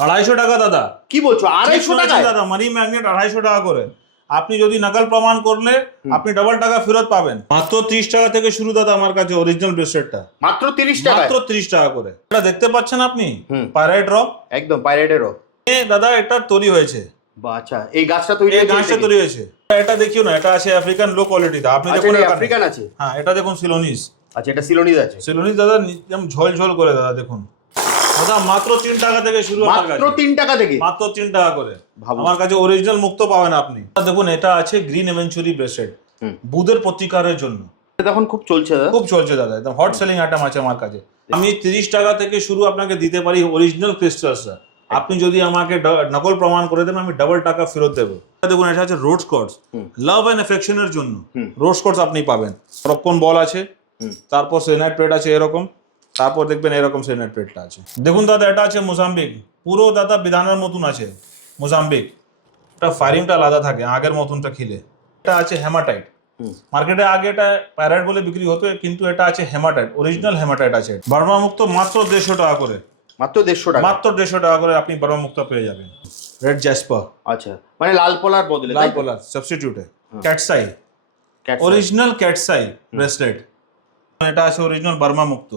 250 টাকা দাদা। কি বলছো 250 টাকা দাদা মানি ম্যাগনেট 250 টাকা করে। আপনি যদি নকল প্রমাণ করলে আপনি ডবল টাকা ফেরত পাবেন। মাত্র 30 টাকা থেকে শুরু দাদা আমার কাছে অরিজিনাল ব্রেসলেটটা। মাত্র 30 টাকা, মাত্র 30 টাকা করে। এটা দেখতে পাচ্ছেন আপনি পাইরাইট র, একদম পাইরাইটের র দাদা এটা তৈরি হয়েছে। আচ্ছা এই গাছটা তৈরি এই গাছটা তৈরি হয়েছে। এটা দেখিও না, এটা আছে আফ্রিকান লো কোয়ালিটি দা। আপনি দেখুন আফ্রিকান আছে। হ্যাঁ এটা দেখুন সিলোনিস। আচ্ছা এটা সিলোনিস আছে। সিলোনিস দাদা একদম ঝোল ঝোল করে দাদা দেখুন। দাদা মাত্র 3 টাকা থেকে শুরু। মাত্র 3 টাকা থেকে, মাত্র 3 টাকা করে। আমার কাছে অরিজিনাল মুক্ত পাবেন আপনি। দেখুন এটা আছে গ্রিন এভেঞ্চুরি ব্রেসলেট, বুধের প্রতিকারের জন্য। এখন খুব চলছে দাদা, খুব চলছে দাদা, একদম হট সেলিং আইটেম আছে আমার কাছে। আমি 30 টাকা থেকে শুরু আপনাকে দিতে পারি অরিজিনাল ক্রিস্টালসটা। আপনি যদি আমাকে নকল প্রমাণ করে দেন আমি ডবল টাকা ফেরত দেবো। দেখুন এটা আছে রোড স্কটস, লাভ এন্ড অ্যাফেকশনের জন্য রোড স্কটস আপনি পাবেন। রক্ষণ বল আছে, তারপর সেনাইট প্লেট আছে এরকম, তারপর দেখবেন এরকম সেনাইট প্লেটটা আছে। দেখুন দাদা এটা আছে মোজাম্বিক, পুরো দাদা বিধানের মতন আছে মোজাম্বিক। এটা ফায়ারিংটা আলাদা থাকে আগের মতনটা খিলে। এটা আছে হেমাটাইট, মার্কেটে আগে এটা প্যারাইট বলে বিক্রি হতো, কিন্তু এটা আছে হেমাটাইট, অরিজিনাল হেমাটাইট আছে। বার্মা মুক্ত মাত্র 150 টাকা করে। মাত্র 150 টাকা, মাত্র 150 টাকা করে আপনি বার্মা মুক্ত পেয়ে যাবেন। রেড জ্যাসপার, আচ্ছা মানে লাল পলার বদলে লাল পলার সাবস্টিটিউটে। Cat's eye, original cat's eye bracelet. এটা আছে অরিজিনাল বার্মা মুক্ত।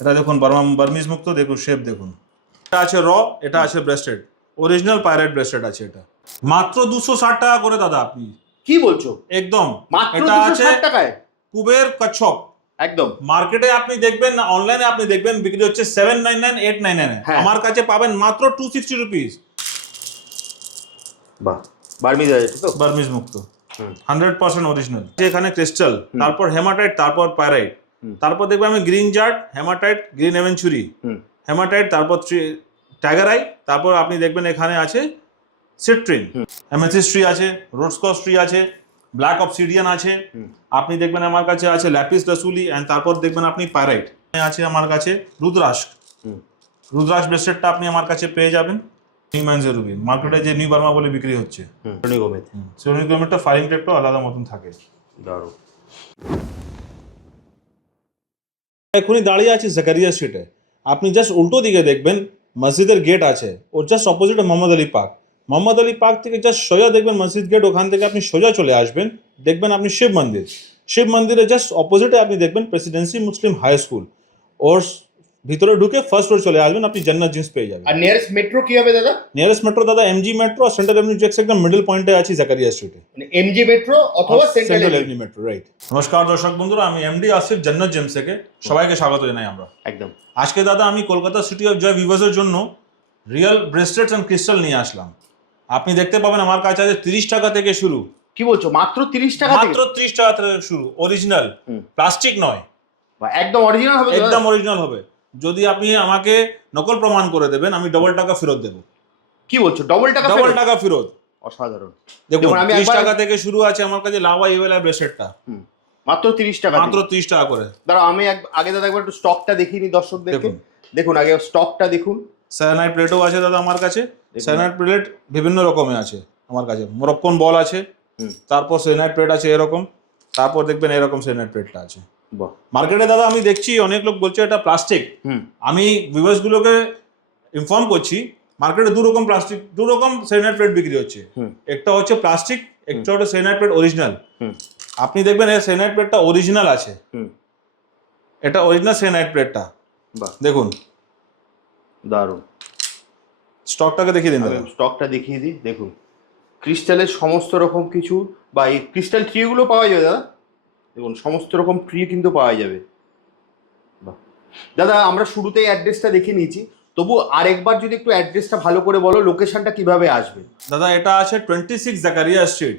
এটা দেখুন বার্মিজ মুক্ত, দেখুন শেপ দেখুন। এটা আছে র, এটা আছে ব্রেসলেট, অরিজিনাল পাইরাইট ব্রেসলেট আছে। এটা মাত্র 260 টাকা করে দাদা। আপনি কি বলছো? একদম মাত্র এটা আছে 260 টাকায় কুবের কচ্ছপ। একদম মার্কেটে আপনি দেখবেন, অনলাইনে আপনি দেখবেন বিক্রি হচ্ছে 799 899। আমার কাছে পাবেন মাত্র 260 রুপিস। বাহ, বার্মিজ আছে তো, বার্মিজ মুক্ত 100% অরিজিনাল। এখানে ক্রিস্টাল, তারপর হেমাটাইট, তারপর পাইরাইট, তারপর দেখবেন আমি গ্রিন জার্ট, হেমাটাইট, গ্রিন এভেঞ্চুরি, হেমাটাইট, তারপর টাইগার আই, তারপর আপনি দেখবেন এখানে আছে সিট্রিন, এমেথিস্ট ট্রি আছে, রোডস্কচ ট্রি আছে, ব্ল্যাক অবসিডিয়ান আছে। আপনি দেখবেন আমার কাছে আছে ল্যাপিস লাসুলি, এন্ড তারপর দেখবেন আপনি পাইরাইট আছে। আমার কাছে রুদ্রাশ, রুদ্রাশ ব্রেসলেটটা আপনি আমার কাছে পেয়ে যাবেন। রুবিন মার্কেটে যে নিউ বার্মা বলে বিক্রি হচ্ছে, সোনি গোমেদটা ফায়ারিং টেপটা আলাদা মতন থাকে। দারুণ। এখনই দাঁড়িয়ে আছে জাকারিয়া স্ট্রিটে। আপনি জাস্ট উল্টো দিকে দেখবেন মসজিদের গেট আছে, ওর জাস্ট অপোজিটে মোহাম্মদ আলী পার্ক। মোহাম্মদ আলী পার্ক থেকে জাস্ট সোজা দেখবেন মসজিদ গেট, ওখান থেকে আপনি সোজা চলে আসবেন, দেখবেন আপনি শিব মন্দির। শিব মন্দিরের জাস্ট অপোজিটে আপনি দেখবেন প্রেসিডেন্সি মুসলিম হাই স্কুল, ওর ভিতরে ঢুকে ফার্স্ট ফ্লোর চলে আসবেন, আপনি জান্নাত জিন্স পেয়ে যাবেন। আর নিয়ারেস্ট মেট্রো কি হবে দাদা? নিয়ারেস্ট মেট্রো দাদা এমজি মেট্রো আর সেন্ট্রাল এভিনিউ জ্যাক্স একদম মিডল পয়েন্টে আছে জাকারিয়া স্ট্রিটে। মানে এমজি মেট্রো অথবা সেন্ট্রাল এভিনিউ মেট্রো, রাইট। নমস্কার দর্শক বন্ধুরা, আমি এমডি আসিফ জান্নাত জিন্স থেকে সবাইকে স্বাগত জানাই আমরা। একদম আজকে দাদা আমি কলকাতা সিটি অফ জয় ভিউয়ার্সের জন্য রিয়েল ব্রেসলেটস এন্ড ক্রিস্টাল নিয়ে আসলাম। আপনি দেখতে পাবেন আমার কাছে আছে 30 টাকা থেকে শুরু। কি বলছো? মাত্র 30 টাকা থেকে? মাত্র 30 টাকা থেকে শুরু, অরিজিনাল, প্লাস্টিক নয়, একদম অরিজিনাল হবে। একদম অরিজিনাল হবে। যদি আপনি আমাকে নকল প্রমাণ করে দেবেন আমি ডবল টাকা ফেরত দেব। কি বলছো? ডবল টাকা ফেরত? অসাধারণ। দেখুন 30 টাকা থেকে শুরু আছে আমার কাছে লাভা ইওয়েলা ব্রেসলেটটা, মাত্র 30 টাকা, মাত্র 30 টাকা করে। দাঁড়াও আমি আগে দাদা একবার একটু স্টকটা দেখিয়ে নি দর্শকদেরকে। দেখুন আগে স্টকটা দেখুন। সায়ানাইট প্লেটও আছে দাদা আমার কাছে। সায়ানাইট প্লেট বিভিন্ন রকমের আছে আমার কাছে। মরক্কন বল আছে, তারপর সায়ানাইট প্লেট আছে এরকম, তারপর দেখবেন এরকম সায়ানাইট প্লেটটা আছে। মার্কেটে দাদা আমি দেখছি অনেক লোক বলছে এটা প্লাস্টিক। আমি ভিউয়ার্স গুলোকে ইনফর্ম করছি মার্কেটে দু রকম সায়ানাইট প্লেট বিক্রি হচ্ছে। একটা হচ্ছে প্লাস্টিক, একটা হচ্ছে সায়ানাইট প্লেট অরিজিনাল। আপনি দেখবেন এই সায়ানাইট প্লেটটা অরিজিনাল আছে, এটা অরিজিনাল সায়ানাইট প্লেটটা দেখুন। দারুণ। স্টকটাকে দেখিয়ে দিন। স্টকটা দেখিয়ে দিই। দেখুন ক্রিস্টালের সমস্ত রকম কিছু, বা এই ক্রিস্টাল ট্রিগুলো পাওয়া যাবে দাদা। দেখুন সমস্ত রকম ট্রি কিন্তু পাওয়া যাবে। দাদা আমরা শুরুতেই অ্যাড্রেসটা দেখে নিয়েছি, তবু আরেকবার যদি একটু অ্যাড্রেসটা ভালো করে বলো, লোকেশনটা কিভাবে আসবে? দাদা এটা আছে 26 জাকারিয়া স্ট্রিট।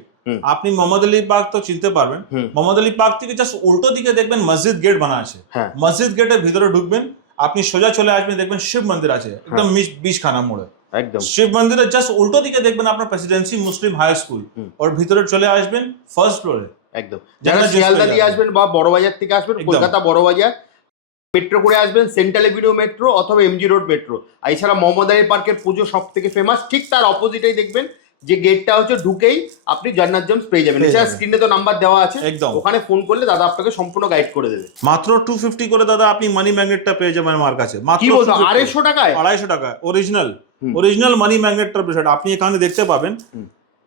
আপনি মোহাম্মদ আলী পার্ক তো চিনতে পারবেন। মোহাম্মদ আলী পার্ক থেকে জাস্ট উল্টো দিকে দেখবেন মসজিদ গেট বানা আছে। মসজিদ গেটের ভিতরে ঢুকবেন, আপনি সোজা চলে আসবেন, দেখবেন শিব মন্দির আছে একদম বিচখানা মোড়ে। একদম শিব মন্দিরের জাস্ট উল্টো দিকে দেখবেন আপনার প্রেসিডেন্সি মুসলিম হাই স্কুল, ওর ভিতরে চলে আসবেন ফার্স্ট ফ্লোরে। একদম যারা শিয়ালদা দিয়ে আসবেন বা বড়বাজার থেকে আসবেন, কলকাতা বড়বাজার মেট্রো করে আসবেন, সেন্ট্রাল এভিনিউ মেট্রো অথবা এমজি রোড মেট্রো। আর এছাড়া মোহাম্মদ আলী পার্কের পুজো সব থেকে ফেমাস, ঠিক তার অপোজিটেই দেখবেন যে গেটটা হচ্ছে ঢুকেই আপনি জান্নাত জেমস পেয়ে যাবেন। এছাড়া স্ক্রিনে তো নাম্বার দেওয়া আছে, একদম। ওখানে ফোন করলে দাদা আপনাকে সম্পূর্ণ গাইড করে দেবে। মাত্র 250 করে দাদা আপনি মানি ম্যাগনেটটা পেয়ে যাবেন আমার কাছে। কি মাত্র বলতো 250 250 টাকায়? 250 টাকা অরিজিনাল মানি ম্যাগনেটটার বিষয়টা আপনি এখানে দেখতে পাবেন।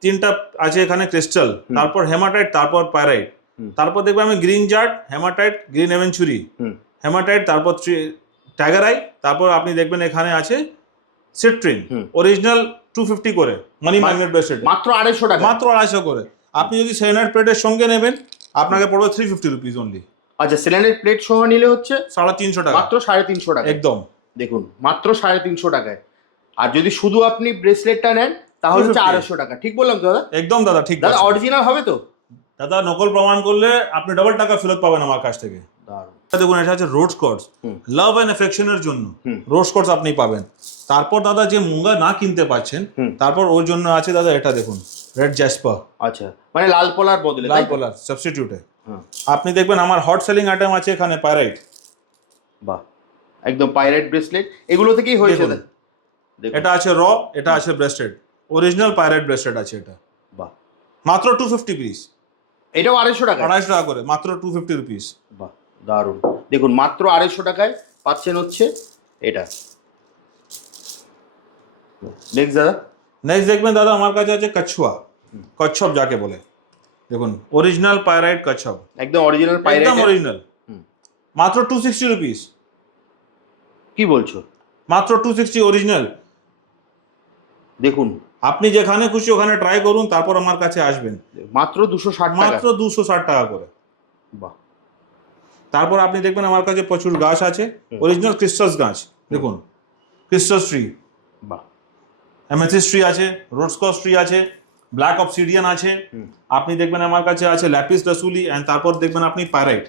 তিনটা আছে এখানে ক্রিস্টাল, তারপর হেমাটাইট, তারপর প্যারাইট, তারপর দেখবেন আমি গ্রিন জার্ড, হেমাটাইট, গ্রিন এভেঞ্চুরি, হেমাটাইট, তারপর ট্যাগারাই, তারপর আপনি দেখবেন এখানে আছে সিট্রিন। অরিজিনাল 250 করে মানি ম্যাগনেট ব্রেসলেট, মাত্র 250 টাকা। মাত্র 250 করে। আপনি যদি সেলেনাইট প্লেটের সঙ্গে নেবেন আপনাকে পড়বে 350 রুপিস অনলি। আচ্ছা, সেলেনাইট প্লেট সহ নিলে হচ্ছে 350 টাকা, মাত্র 350 টাকা। একদম দেখুন মাত্র 350 টাকায়। আর যদি শুধু আপনি ব্রেসলেটটা নেন তাহলে হচ্ছে 250 টাকা। ঠিক বললাম তো দাদা? একদম দাদা, ঠিক দাদা আছে। অরিজিনাল হবে তো? দাদা নকল প্রমাণ করলে আপনি ডাবল টাকা ফেরত পাবেন আমার কাছ থেকে। দেখুন এটা হচ্ছে রোড স্কটস, লাভ এন্ড অ্যাফেকশনের জন্য রোড স্কটস আপনি পাবেন। তারপর দাদা যে মুঙ্গা না কিনতে পাচ্ছেন, তারপর ওর জন্য আছে দাদা এটা দেখুন, রেড জ্যাসপার। আচ্ছা, মানে লাল পলার বদলে লাল পলার সাবস্টিটিউটে আপনি দেখবেন আমার হট সেলিং আইটেম আছে এখানে প্যারাইট। বাহ, একদম পাইরেট ব্রেসলেট এগুলো থেকেই হয়েছে। এটা আছে র, এটা আছে ব্রেসলেট, অরিজিনাল পাইরেট ব্রেসলেট আছে এটা। বাহ, মাত্র 250 পিস। এটাও 250 টাকা? 250 টাকা করে, মাত্র 250 রুপিস। বাহ, দারুণ। দেখুন মাত্র 250 টাকায় পাচ্ছেন হচ্ছে এটা। নেক্সট দাদা? নেক্সট দেখবেন দাদা আমার কাছে আছে কচ্ছুয়া, কচ্ছপ যাকে বলে। দেখুন অরিজিনাল পাইরাইট কচ্ছপ, একদম অরিজিনাল পাইরাইট, একদম অরিজিনাল, মাত্র 260 রুপিস। কি বলছো? মাত্র 260 অরিজিনাল। দেখুন আপনি যেখানে খুশি ওখানে ট্রাই করুন, তারপর আমার কাছে আসবেন। মাত্র 260 টাকা, মাত্র 260 টাকা করে। বাহ। তারপর আপনি দেখবেন আমার কাছে প্রচুর গাছ আছে, অরিজিনাল ক্রিস্টালস গাছ। দেখুন ক্রিস্টাল ট্রি, বাহ, অ্যামেথিস্ট ট্রি আছে, রোডস্কচ ট্রি আছে, ব্ল্যাক অবসিডিয়ান আছে। আপনি দেখবেন আমার কাছে আছে ল্যাপিস লাসুলি, এন্ড তারপর দেখবেন আপনি পাইরাইট,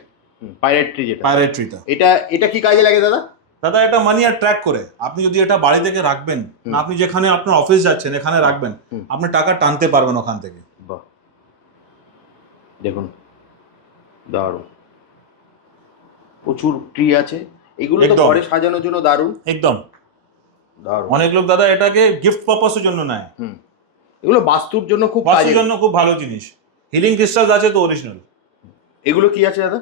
পাইরেট ট্রি। যেটা পাইরাইট ট্রিটা, এটা কি কাজে লাগে দাদা? দাদা এটা মানি আর ট্র্যাক করে। আপনি যদি এটা বাড়ি থেকে রাখবেন, না আপনি যেখানে আপনার অফিস যাচ্ছেন এখানে রাখবেন, আপনি টাকা টানতে পারবেন ওখান থেকে। বাহ, দেখুন দারুণ, প্রচুর ট্রি আছে। এগুলো তো ঘরে সাজানোর জন্য দারুণ, একদম দারুণ। অনেক লোক দাদা এটাকে গিফট পারপাসের জন্য নেয়। এগুলো বাস্তুর জন্য খুব বাস্তুর জন্য খুব ভালো জিনিস। হিলিং ক্রিস্টালস আছে তো অরিজিনাল। এগুলো কি আছে দাদা?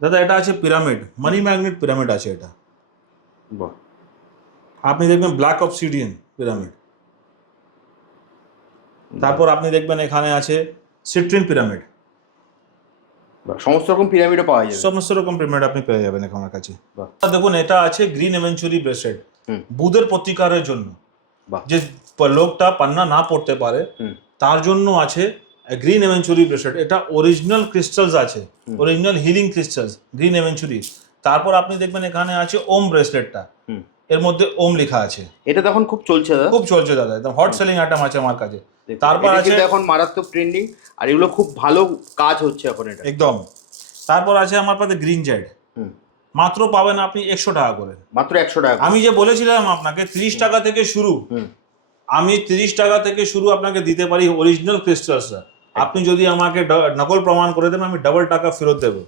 দাদা এটা আছে পিরামিড, মানি ম্যাগনেট পিরামিড আছে এটা। বাহ, আপনি দেখবেন ব্ল্যাক অবসিডিয়ান পিরামিড, তারপর আপনি দেখবেন এখানে আছে সিট্রিন পিরামিড। সমস্ত রকম পিরামিডও পাওয়া যাবে, সমস্ত রকম পিরামিড আপনি পেয়ে যাবেন আমার কাছে। বাহ। দেখুন এটা আছে গ্রিন এভেঞ্চুরি ব্রেসলেট, বুধের প্রতিকারের জন্য। বাহ। যে লোকটা পান্না না পড়তে পারে তার জন্য আছে গ্রিন এভেঞ্চুরি ব্রেসলেট। এটা অরিজিনাল ক্রিস্টালস আছে, অরিজিনাল হিলিং ক্রিস্টালস, গ্রিন এভেঞ্চুরি। তারপর আপনি দেখবেন এখানে আছে ওম ব্রেসলেটটা, এর মধ্যে ওম লেখা আছে। এটা তখন খুব চলছে দাদা, খুব চলছে দাদা, একদম হট সেলিং আইটেম আছে আমার কাছে। তারপর আছে এখন মারাত্মক ট্রেন্ডিং, আর এগুলো খুব ভালো কাজ হচ্ছে এখন এটা, একদম। তারপর আছে আমার কাছে গ্রিন জেড, মাত্র পাবেন আপনি 100 টাকা করে। মাত্র 100 টাকা। আমি যে বলেছিলাম আপনাকে 30 টাকা থেকে শুরু, আমি 30 টাকা থেকে শুরু আপনাকে দিতে পারি অরিজিনাল ক্রিস্টালসটা। আপনি যদি আমাকে নকল প্রমাণ করে দেবেন আমি ডাবল টাকা ফেরত দেবো।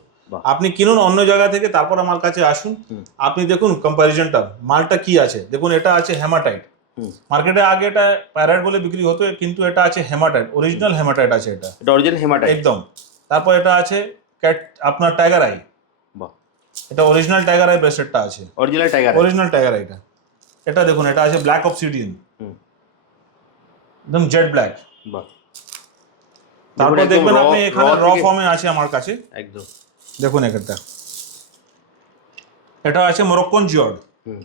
আপনি কিনুন অন্য জায়গা থেকে, তারপর আমার কাছে আসুন, আপনি দেখুন কম্প্যারিজনটা, মালটা কি আছে। দেখুন এটা আছে হেমাটাইট, মার্কেটে আগে এটা প্যারাইট বলে বিক্রি হতো, কিন্তু এটা আছে হেমাটাইট, অরিজিনাল হেমাটাইট আছে এটা, অরিজিনাল হেমাটাইট একদম। তারপর এটা আছে আপনার টাইগার আই, এটা অরিজিনাল টাইগার আই ব্রেসলেটটা আছে, অরিজিনাল টাইগার আইটা। এটা দেখুন এটা আছে ব্ল্যাক অবসিডিয়ান, একদম জেড ব্ল্যাক। তারপর দেখবেন আপনি এখানে র ফর্মে আছে আমার কাছে, একদম দেখুন একটা, এটা আছে মরক্কন জিওর্ড,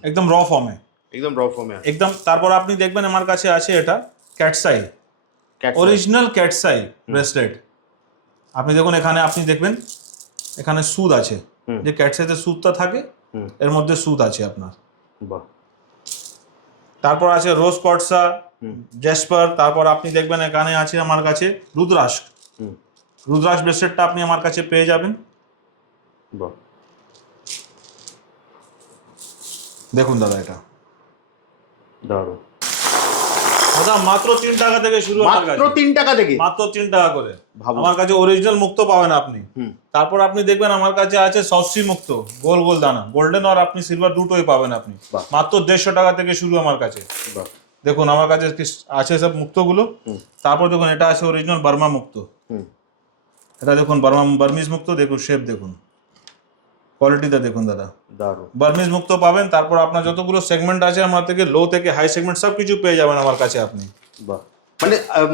একদম র ফর্মে, একদম র ফর্মে একদম। তারপর আপনি দেখবেন আমার কাছে আছে এটা ক্যাটসাই, অরিজিনাল ক্যাটসাই ব্রেসলেট। আপনি দেখুন এখানে আপনি দেখবেন এখানে সুদ আছে, যে ক্যাটসাইতে সুদটা থাকে এর মধ্যে সুদ আছে আপনার। তারপর আছে রোজ কটসা, জেসপার। তারপর আপনি দেখবেন এখানে আছে আমার কাছে রুদ্রাক্ষ, রুদ্রাক্ষ ব্রেসলেটটা আপনি আমার কাছে পেয়ে যাবেন। দেখুন দাদা এটা দারুণ দাদা, মাত্র 3 টাকা থেকে শুরু, মাত্র 3 টাকা থেকে, মাত্র 3 টাকা করে আমার কাছে অরিজিনাল মুক্ত পাবেন আপনি। তারপর আপনি দেখবেন আমার কাছে আছে সফসি মুক্ত, গোল গোল দানা, গোল্ডেন আর আপনি সিলভার দুটোই পাবেন আপনি। মাত্র 150 টাকা থেকে শুরু আমার কাছে, দেখুন আমার কাছে আছে সব মুক্তগুলো। তারপর দেখুন এটা আছে অরিজিনাল বার্মা মুক্ত। এটা দেখুন বার্মিজ মুক্ত, দেখুন শেপ দেখুন, কোয়ালিটিটা দেখুন দাদা, দারুণ। বার্মিজ মুক্ত পাবেন। তারপর আপনার যতগুলো সেগমেন্ট আছে আমার থেকে লো থেকে হাই সেগমেন্ট সব কিছু পেয়ে যাবেন আমার কাছে আপনি। বাহ,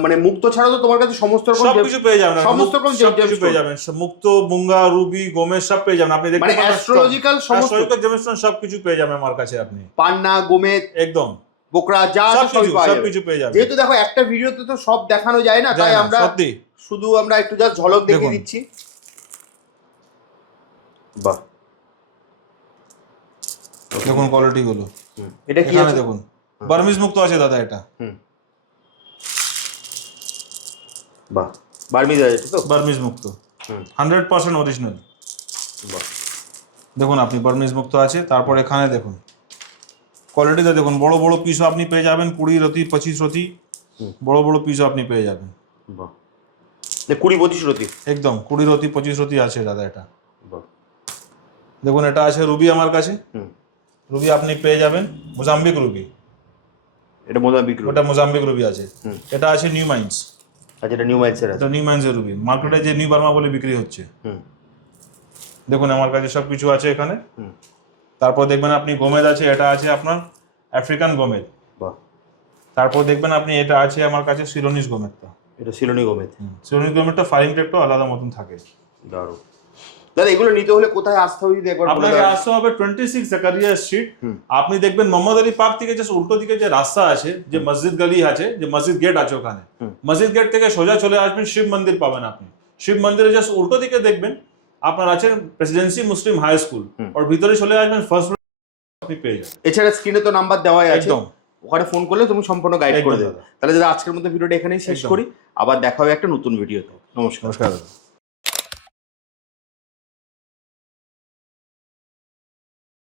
মানে মুক্ত ছাড়া তো তোমার কাছে সমস্ত রকম সব কিছু পেয়ে যাবেন, সমস্ত রকম সব কিছু পেয়ে যাবেন, মুক্ত, মুঙ্গা, রুবি, গোমেজ সব পেয়ে যাবেন আপনি। দেখতে মানে অ্যাস্ট্রোলজিক্যাল সমস্ত জেমস্টোন সব কিছু পেয়ে যাবেন আমার কাছে আপনি। পান্না, গোমেদ, একদম বোকরা যা আছে সবই পাওয়া সব যাবে। কিছু পেয়ে যাবেন। যেহেতু দেখো একটা ভিডিওতে তো সব দেখানো যায় না, তাই আমরা সত্যি শুধু আমরা একটু জাস্ট ঝলক দেখিয়ে দিচ্ছি। বাহ, দেখুন কোয়ালিটি গুলো, এটা কি এখানে আছে দেখুন বার্মিজ মুক্ত আছে দাদা এটা। বাহ, বার্মিজ আছে তো, বার্মিজ মুক্ত 100% অরিজিনাল। বাহ, দেখুন আপনি বার্মিজ মুক্ত আছে। তারপর এখানে দেখুন কোয়ালিটিটা দেখুন, বড় বড় পিসও আপনি পেয়ে যাবেন, 20 রতি 25 রতি বড় বড় পিসও আপনি পেয়ে যাবেন। বাহ, 20-25 রতি, একদম 20 রতি 25 রতি আছে দাদা এটা। বাহ, দেখুন এটা আছে রুবি আমার কাছে। রুবি আপনি পেয়ে যাবেন মোজাম্বিক রুবি, এটা মোজাম্বিক রুবি, ওটা মোজাম্বিক রুবি আছে। এটা আছে নিউ মাইন্স, আচ্ছা এটা নিউ মাইন্সের আছে। এটা নিউ মাইন্সের রুবি, মার্কেটে যে নিউ বার্মা বলে বিক্রি হচ্ছে। দেখুন আমার কাছে সব কিছু আছে এখানে। তারপর দেখবেন আপনি গোমেদ আছে, এটা আছে আপনার আফ্রিকান গোমেদ। বাহ, তারপর দেখবেন আপনি এটা আছে আমার কাছে সিলোনিস গোমেদটা। এটা সিলোনি গোমেদ। সিলোনিস গোমেদটা ফায়ারিং টেপটা আলাদা মতন থাকে। দারুণ। দাদা এগুলো নিতে হলে কোথায় আসতে হবে যদি একবার বলে আপনাকে দাও? আসতে হবে 26 জাকারিয়া স্ট্রিট। আপনি দেখবেন মোহাম্মদ আলী পার্ক থেকে জাস্ট উল্টো দিকে যে রাস্তা আছে, যে মসজিদ গলি আছে, যে মসজিদ গেট আছে, ওখানে মসজিদ গেট থেকে সোজা চলে আসবেন, শিব মন্দির পাবেন আপনি। শিব মন্দিরে জাস্ট উল্টো দিকে দেখবেন আপনার আছে প্রেসিডেন্সি মুসলিম হাই স্কুল, আর ভিতরে চলে আসবেন ফার্স্ট আপনি পেয়ে যাবেন। এছাড়া স্ক্রিনে তো নাম্বার দেওয়াই আছে, একদম ওখানে ফোন করলে তুমি সম্পূর্ণ গাইড করে একদম দেবে। তাহলে দাদা আজকের মতো ভিডিওটা এখানেই শেষ করি, আবার দেখা হবে একটা নতুন ভিডিওতে। নমস্কার। নমস্কার।